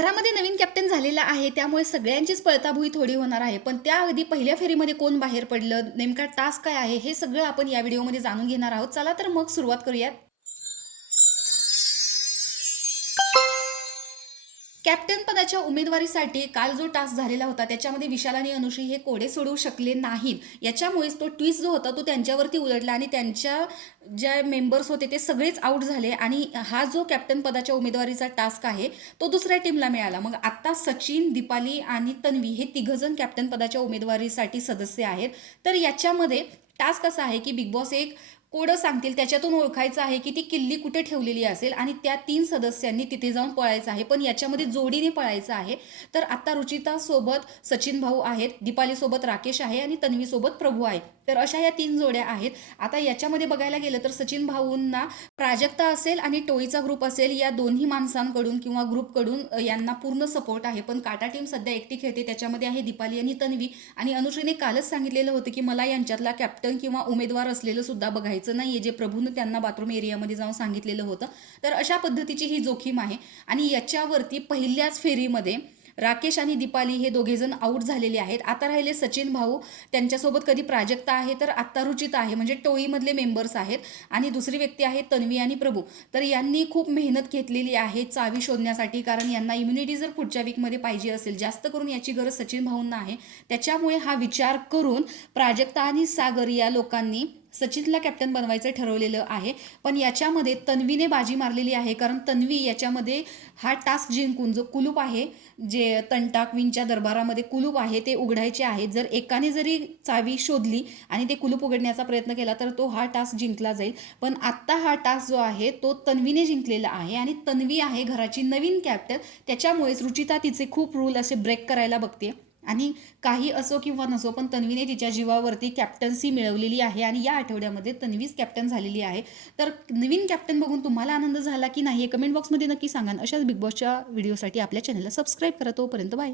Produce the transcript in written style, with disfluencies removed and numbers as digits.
घरामध्ये नवीन कॅप्टन झालेला आहे, त्यामुळे सगळ्यांचीच पळताभुई थोडी होणार आहे. पण त्याआधी पहिल्या फेरीमध्ये कोण बाहेर पडलं, नेमका टास्क काय आहे, हे सगळं आपण या व्हिडिओमध्ये जाणून घेणार आहोत. चला तर मग सुरुवात करूयात. कॅप्टन पदाच्या उमेदवारीसाठी काल जो टास्क झालेला होता, त्याच्यामध्ये विशाल आणि अनुश्री हे कोडे सोडवू शकले नाहीत. याच्यामुळेच तो ट्विस्ट जो होता तो त्यांच्यावरती उलटला आणि त्यांच्या ज्या मेंबर्स होते ते सगळेच आउट झाले आणि हा जो कॅप्टन पदाच्या उमेदवारीचा टास्क आहे तो दुसऱ्या टीमला मिळाला. मग आता सचिन, दीपाली आणि तन्वी हे तिघजण कॅप्टन पदाच्या उमेदवारीसाठी सदस्य आहेत. तर याच्यामध्ये टास्क असा आहे की बिग बॉस एक कोडं सांगतील, त्याच्यातून ओळखायचं आहे की ती किल्ली कुठे ठेवलेली असेल आणि त्या 3 सदस्यांनी तिथे जाऊन पळायचं आहे. पण याच्यामध्ये जोडीने पळायचं आहे. तर आता रुचिता सोबत सचिन भाऊ आहेत, दीपाली सोबत राकेश आहे आणि तन्वी सोबत प्रभू आहे. तर अशा या 3 जोड्या आहेत. आता याच्यामध्ये बघायला गेलं तर सचिन भाऊंना प्राजक्ता असेल आणि टोळीचा ग्रुप असेल, या दोन्ही माणसांकडून किंवा ग्रुपकडून यांना पूर्ण सपोर्ट आहे. पण काटा टीम सध्या एकटी खेळते, त्याच्यामध्ये आहे दीपाली आणि तन्वी. आणि अनुश्रीने कालच सांगितलेलं होतं की मला यांच्यातला कॅप्टन किंवा उमेदवार असलेलं सुद्धा बघायचं नाहीये, जे प्रभूनं त्यांना बाथरूम एरियामध्ये जाऊन सांगितलेलं होतं. तर अशा पद्धतीची ही जोखीम आहे. आणि याच्यावरती पहिल्याच फेरीमध्ये राकेश आणि दीपाली हे दोघेजण आऊट झालेले आहेत. आता राहिले सचिन भाऊ, त्यांच्यासोबत कधी प्राजक्ता आहे, तर आत्ता रुचिता आहे, म्हणजे टोळीमधले मेंबर्स आहेत. आणि दुसरी व्यक्ती आहे तन्वी आणि प्रभू. तर यांनी खूप मेहनत घेतलेली आहे चावी शोधण्यासाठी, कारण यांना इम्युनिटी जर पुढच्या वीकमध्ये पाहिजे असेल, जास्त करून याची गरज सचिन भाऊंना आहे. त्याच्यामुळे हा विचार करून प्राजक्ता आणि सागर या लोकांनी सचिनला कॅप्टन बनवायचं ठरवलेलं आहे. पण याच्यामध्ये तन्वीने बाजी मारलेली आहे, कारण तन्वी याच्यामध्ये हा टास्क जिंकून जो कुलूप आहे, जे तंटा क्वीनच्या दरबारामध्ये कुलूप आहे ते उघडायचे आहे. जर एकाने जरी चावी शोधली आणि ते कुलूप उघडण्याचा प्रयत्न केला तर तो हा टास्क जिंकला जाईल. पण आत्ता हा टास्क जो आहे तो तन्वीने जिंकलेला आहे आणि तन्वी आहे घराची नवीन कॅप्टन. त्याच्यामुळेच रुचिता तिचे खूप रूल असे ब्रेक करायला बघते. आणि काही असो किंवा नसो, पण तन्वीने तिच्या जीवावरती कॅप्टन्सी मिळवलेली आहे आणि या आठवड्यामध्ये तन्वीच कॅप्टन झालेली आहे. तर नवीन कॅप्टन बघून तुम्हाला आनंद झाला की नाही, कमेंट बॉक्समध्ये नक्की सांगा. अशाच बिग बॉसच्या व्हिडिओसाठी आपल्या चॅनलला सबस्क्राईब करा. तोपर्यंत बाय.